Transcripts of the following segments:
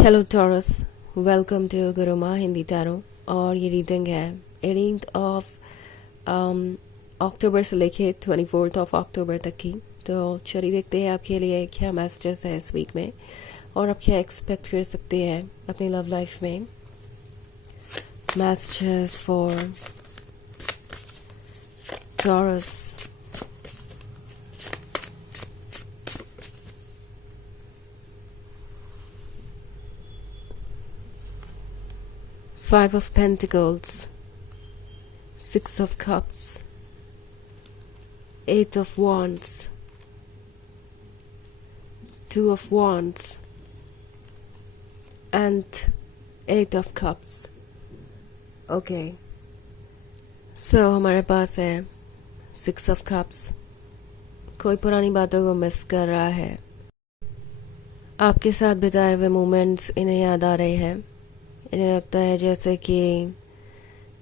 Hello Taurus, welcome to Guruma Hindi tarot. और ये reading है 18th ऑफ अक्टूबर से लेके 24th ऑफ अक्टूबर तक की। तो चलिए देखते हैं आपके लिए क्या मैसेजेस है इस वीक में और आप क्या एक्सपेक्ट कर सकते हैं अपनी लव लाइफ में। Messages for taurus. Five of Pentacles, Six of Cups, Eight of Wands, Two of Wands, and Eight of Cups. Okay. So हमारे पास है Six of Cups. कोई पुरानी बातों को मिस कर रहा है। आपके साथ बिताए हुए मोमेंट्स इन्हें याद आ रहे हैं। इन्हें लगता है जैसे कि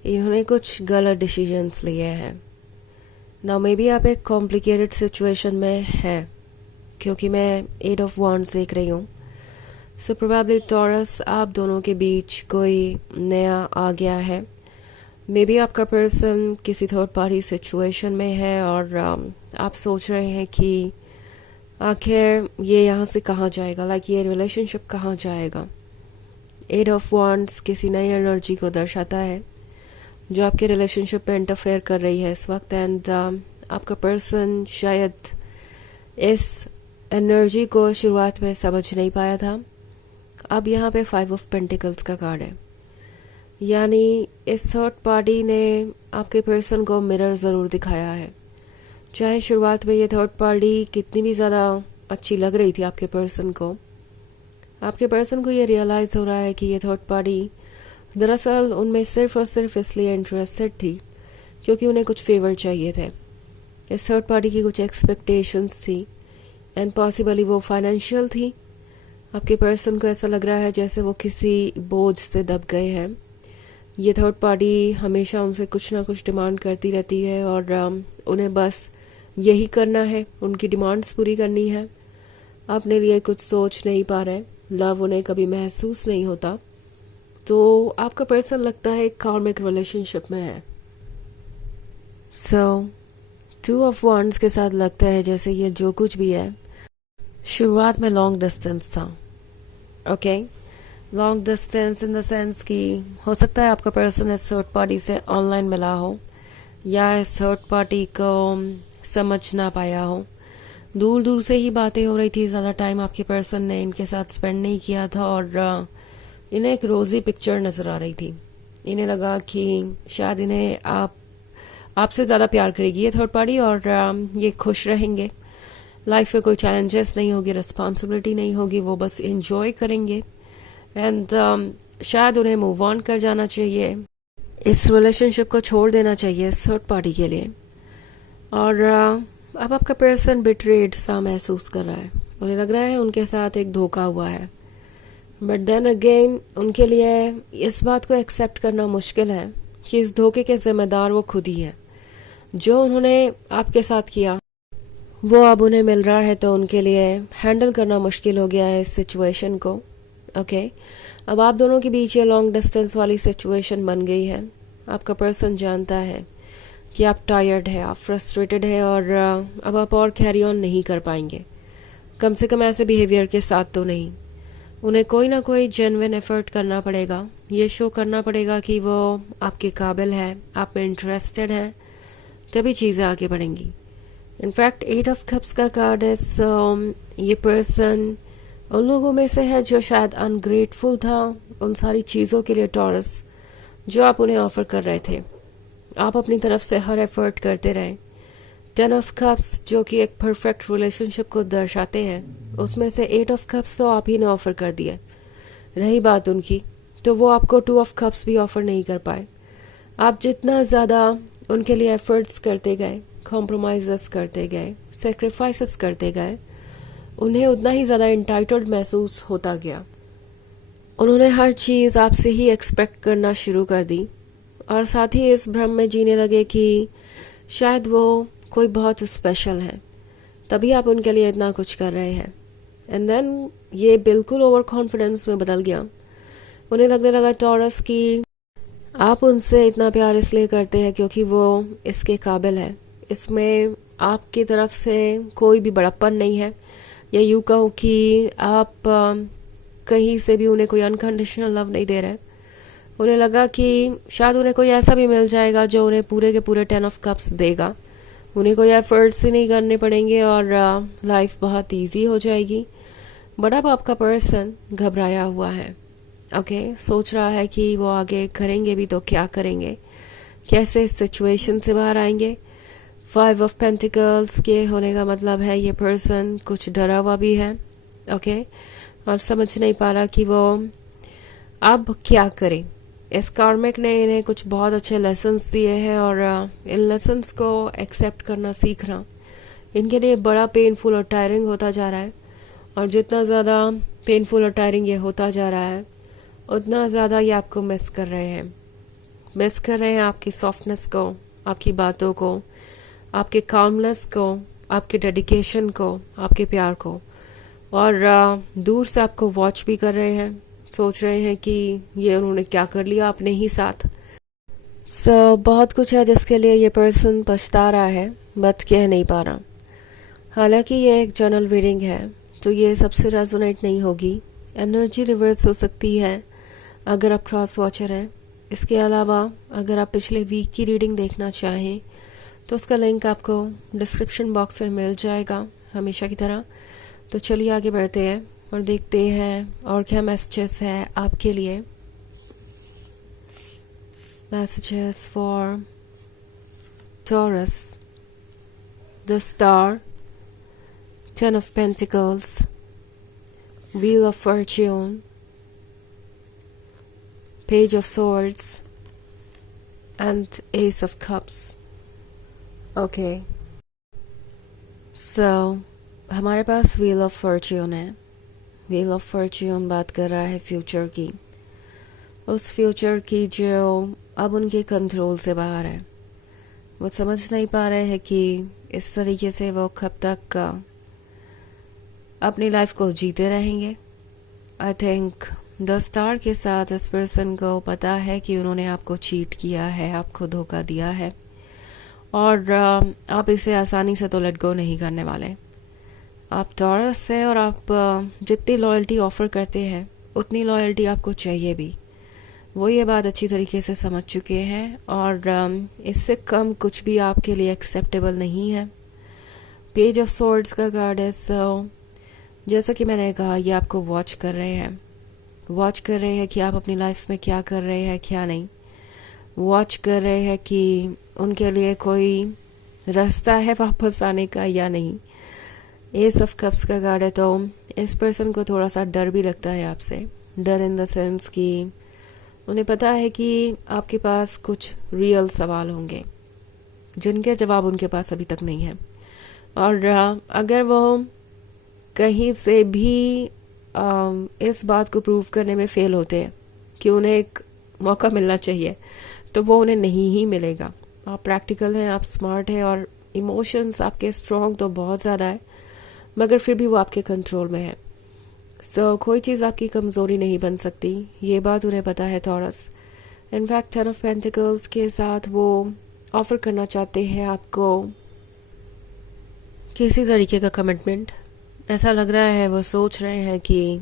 इन्होंने कुछ गलत डिसीजंस लिए हैं। ना मे बी आप एक कॉम्प्लिकेटेड सिचुएशन में हैं, क्योंकि मैं 8 ऑफ वॉन्ड्स देख रही हूँ। सो प्रोबेबली टॉरस आप दोनों के बीच कोई नया आ गया है। मे बी आपका पर्सन किसी थर्ड पार्टी सिचुएशन में है और आप सोच रहे हैं कि आखिर ये यहाँ से कहाँ जाएगा, लाइक ये रिलेशनशिप कहाँ जाएगा। 8 ऑफ वॉन्ड्स किसी नई एनर्जी को दर्शाता है जो आपके रिलेशनशिप में इंटरफेयर कर रही है इस वक्त। एंड आपका पर्सन शायद इस एनर्जी को शुरुआत में समझ नहीं पाया था। अब यहाँ पे 5 ऑफ पेंटिकल्स का कार्ड है, यानी इस थर्ड पार्टी ने आपके पर्सन को मिरर ज़रूर दिखाया है। चाहे शुरुआत में ये थर्ड पार्टी कितनी भी ज़्यादा अच्छी लग रही थी आपके पर्सन को, आपके पर्सन को ये रियलाइज़ हो रहा है कि ये थर्ड पार्टी दरअसल उनमें सिर्फ और सिर्फ इसलिए इंटरेस्टेड थी क्योंकि उन्हें कुछ फेवर चाहिए थे। इस थर्ड पार्टी की कुछ एक्सपेक्टेशंस थी एंड पॉसिबली वो फाइनेंशियल थी। आपके पर्सन को ऐसा लग रहा है जैसे वो किसी बोझ से दब गए हैं। ये थर्ड पार्टी हमेशा उनसे कुछ ना कुछ डिमांड करती रहती है और उन्हें बस यही करना है, उनकी डिमांड्स पूरी करनी है। अपने लिए कुछ सोच नहीं पा रहे, लव उन्हें कभी महसूस नहीं होता। तो आपका पर्सन लगता है एक कार्मिक रिलेशनशिप में है। सो 2 ऑफ वॉन्ड्स के साथ लगता है जैसे ये जो कुछ भी है शुरुआत में लॉन्ग डिस्टेंस था। Okay, long distance in the sense कि हो सकता है आपका पर्सन इस थर्ड पार्टी से ऑनलाइन मिला हो या इस थर्ड पार्टी को समझ ना पाया हो। दूर दूर से ही बातें हो रही थी, ज़्यादा टाइम आपके पर्सन ने इनके साथ स्पेंड नहीं किया था और इन्हें एक रोज़ी पिक्चर नज़र आ रही थी। इन्हें लगा कि शायद इन्हें आपसे ज़्यादा प्यार करेगी ये थर्ड पार्टी और ये खुश रहेंगे। लाइफ में कोई चैलेंजेस नहीं होगी, रिस्पॉन्सिबिलिटी नहीं होगी, वो बस इंजॉय करेंगे एंड शायद उन्हें मूव ऑन कर जाना चाहिए, इस रिलेशनशिप को छोड़ देना चाहिए इस थर्ड पार्टी के लिए। और अब आपका पर्सन बिट्रेड सा महसूस कर रहा है। उन्हें लग रहा है उनके साथ एक धोखा हुआ है, बट देन अगेन उनके लिए इस बात को एक्सेप्ट करना मुश्किल है कि इस धोखे के जिम्मेदार वो खुद ही है। जो उन्होंने आपके साथ किया वो अब उन्हें मिल रहा है, तो उनके लिए हैंडल करना मुश्किल हो गया है इस सिचुएशन को। ओके, अब आप दोनों के बीच ये लॉन्ग डिस्टेंस वाली सिचुएशन बन गई है। आपका पर्सन जानता है कि आप टायर्ड है, आप फ्रस्ट्रेटेड है और अब आप और कैरी ऑन नहीं कर पाएंगे, कम से कम ऐसे बिहेवियर के साथ तो नहीं। उन्हें कोई ना कोई जेन्युइन एफर्ट करना पड़ेगा, ये शो करना पड़ेगा कि वो आपके काबिल है, आप में इंटरेस्टेड है, तभी चीज़ें आगे बढ़ेंगी। इनफैक्ट 8 ऑफ कप्स का कार्ड है। ये पर्सन उन लोगों में से है जो शायद अनग्रेटफुल था उन सारी चीज़ों के लिए टॉरस जो आप उन्हें ऑफर कर रहे थे। आप अपनी तरफ से हर एफर्ट करते रहें। 10 ऑफ कप्स जो कि एक परफेक्ट रिलेशनशिप को दर्शाते हैं, उसमें से 8 ऑफ कप्स तो आप ही ने ऑफर कर दिए। रही बात उनकी, तो वो आपको 2 ऑफ कप्स भी ऑफर नहीं कर पाए। आप जितना ज़्यादा उनके लिए एफर्ट्स करते गए, कॉम्प्रोमाइज़ करते गए, सेक्रीफाइसेस करते गए, उन्हें उतना ही ज़्यादा इंटाइटल्ड महसूस होता गया। उन्होंने हर चीज़ आपसे ही एक्सपेक्ट करना शुरू कर दी और साथ ही इस भ्रम में जीने लगे कि शायद वो कोई बहुत स्पेशल है, तभी आप उनके लिए इतना कुछ कर रहे हैं। एंड देन ये बिल्कुल ओवर कॉन्फिडेंस में बदल गया। उन्हें लगने लगा टॉरस की आप उनसे इतना प्यार इसलिए करते हैं क्योंकि वो इसके काबिल है, इसमें आपकी तरफ से कोई भी बड़प्पन नहीं है, या यूँ कहूँ कि आप कहीं से भी उन्हें कोई अनकंडीशनल लव नहीं दे रहे। उन्हें लगा कि शायद उन्हें कोई ऐसा भी मिल जाएगा जो उन्हें पूरे के पूरे 10 ऑफ कप्स देगा, उन्हें कोई एफर्ट्स ही नहीं करने पड़ेंगे और लाइफ बहुत इजी हो जाएगी। बट अब आपका पर्सन घबराया हुआ है, ओके सोच रहा है कि वो आगे करेंगे भी तो क्या करेंगे, कैसे इस सिचुएशन से बाहर आएंगे। 5 ऑफ पेंटिकल्स के होने का मतलब है ये पर्सन कुछ डरा हुआ भी है, ओके और समझ नहीं पा रहा कि वो अब क्या करें। इस कार्मिक ने इन्हें कुछ बहुत अच्छे लेसन्स दिए हैं और इन लेसन्स को एक्सेप्ट करना सीखना इनके लिए बड़ा पेनफुल और टायरिंग होता जा रहा है। और जितना ज़्यादा पेनफुल और टायरिंग ये होता जा रहा है उतना ज़्यादा ये आपको मिस कर रहे हैं आपकी सॉफ्टनेस को, आपकी बातों को, आपके कामनेस को, आपके डेडिकेशन को, आपके प्यार को। और दूर से आपको वॉच भी कर रहे हैं, सोच रहे हैं कि ये उन्होंने क्या कर लिया अपने ही साथ। बहुत कुछ है जिसके लिए ये पर्सन पछता रहा है बट कह नहीं पा रहा। हालांकि ये एक जनरल रीडिंग है तो ये सबसे रेजोनेट नहीं होगी, एनर्जी रिवर्स हो सकती है अगर आप क्रॉस वॉचर हैं। इसके अलावा अगर आप पिछले वीक की रीडिंग देखना चाहें तो उसका लिंक आपको डिस्क्रिप्शन बॉक्स में मिल जाएगा हमेशा की तरह। तो चलिए आगे बढ़ते हैं और देखते हैं और क्या मैसेजेस है आपके लिए। Messages for taurus, the star, 10 of Pentacles, Wheel of Fortune, Page of Swords and Ace of Cups. Okay. So, हमारे पास Wheel of Fortune है। Wheel of Fortune बात कर रहा है फ्यूचर की, उस फ्यूचर की जो अब उनके कंट्रोल से बाहर है। वो समझ नहीं पा रहे हैं कि इस तरीके से वो कब तक अपनी लाइफ को जीते रहेंगे। आई थिंक द स्टार के साथ इस पर्सन को पता है कि उन्होंने आपको चीट किया है, आपको धोखा दिया है और आप इसे आसानी से तो लेट गो नहीं करने वाले। आप टॉरस हैं और आप जितनी लॉयल्टी ऑफर करते हैं उतनी लॉयल्टी आपको चाहिए भी, वो ये बात अच्छी तरीके से समझ चुके हैं और इससे कम कुछ भी आपके लिए एक्सेप्टेबल नहीं है। पेज ऑफ सोर्ड्स का कार्ड है। जैसा कि मैंने कहा ये आपको वॉच कर रहे हैं कि आप अपनी लाइफ में क्या कर रहे हैं क्या नहीं। वॉच कर रहे हैं कि उनके लिए कोई रास्ता है वापस आने का या नहीं। एस ऑफ कप्स का कार्ड है तो इस पर्सन को थोड़ा सा डर भी लगता है आपसे। डर इन द सेंस कि उन्हें पता है कि आपके पास कुछ रियल सवाल होंगे जिनके जवाब उनके पास अभी तक नहीं है। और अगर वो कहीं से भी इस बात को प्रूव करने में फेल होते हैं कि उन्हें एक मौका मिलना चाहिए तो वो उन्हें नहीं ही मिलेगा। आप प्रैक्टिकल हैं, आप स्मार्ट हैं और इमोशंस आपके स्ट्रॉन्ग तो बहुत ज़्यादा है मगर फिर भी वो आपके कंट्रोल में है। कोई चीज़ आपकी कमज़ोरी नहीं बन सकती, ये बात उन्हें पता है टॉरस। इनफैक्ट 10 ऑफ पेंटिकल्स के साथ वो ऑफर करना चाहते हैं आपको किसी तरीके का कमिटमेंट। ऐसा लग रहा है वो सोच रहे हैं कि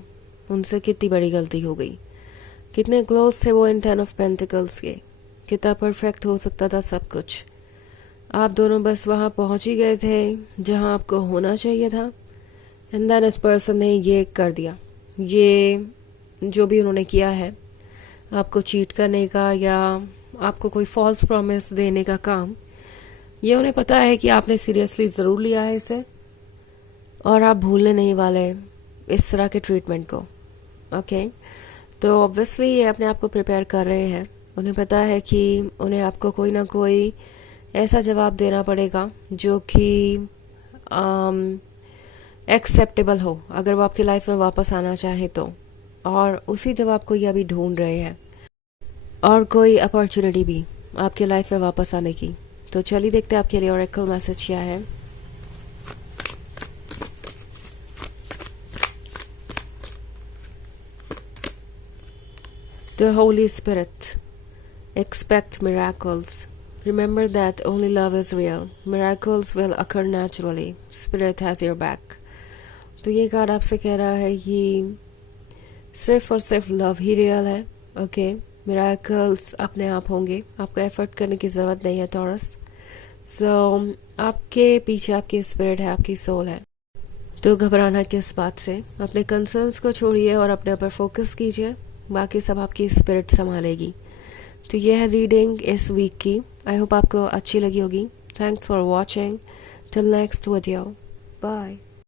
उनसे कितनी बड़ी गलती हो गई, कितने क्लोज थे वो इन 10 ऑफ पेंटिकल्स के, कितना परफेक्ट हो सकता था सब कुछ। आप दोनों बस वहाँ पहुँच ही गए थे जहाँ आपको होना चाहिए था एंड देन इस पर्सन ने ये कर दिया। ये जो भी उन्होंने किया है आपको चीट करने का या आपको कोई फॉल्स प्रॉमिस देने का काम, ये उन्हें पता है कि आपने सीरियसली ज़रूर लिया है इसे और आप भूलने नहीं वाले इस तरह के ट्रीटमेंट को। ओके तो ऑब्वियसली ये अपने आप को प्रिपेयर कर रहे हैं। उन्हें पता है कि उन्हें आपको कोई ना कोई ऐसा जवाब देना पड़ेगा जो कि एक्सेप्टेबल हो अगर वो आपकी लाइफ में वापस आना चाहे तो, और उसी जवाब को ये अभी ढूंढ रहे हैं और कोई अपॉर्चुनिटी भी आपके लाइफ में वापस आने की। तो चलिए देखते हैं आपके लिए ऑरेकल मैसेज क्या है। The Holy Spirit. Expect miracles. Remember that only love is real. Miracles will occur naturally. Spirit has your back. तो ये कार्ड आपसे कह रहा है कि सिर्फ और सिर्फ लव ही रियल है. ओके, मिराकल्स अपने आप होंगे, आपको एफर्ट करने की ज़रूरत नहीं है टॉरस. सो आपके पीछे आपकी स्पिरिट है, आपकी सोल है. तो घबराना किस बात से. अपने कंसर्न्स को छोड़िए और अपने ऊपर फोकस कीजिए, बाकी सब आपकी स्पिरिट संभालेगी. तो यह है रीडिंग इस वीक की. आई होप आपको अच्छी लगी होगी. Thanks for watching. Till next video. Bye.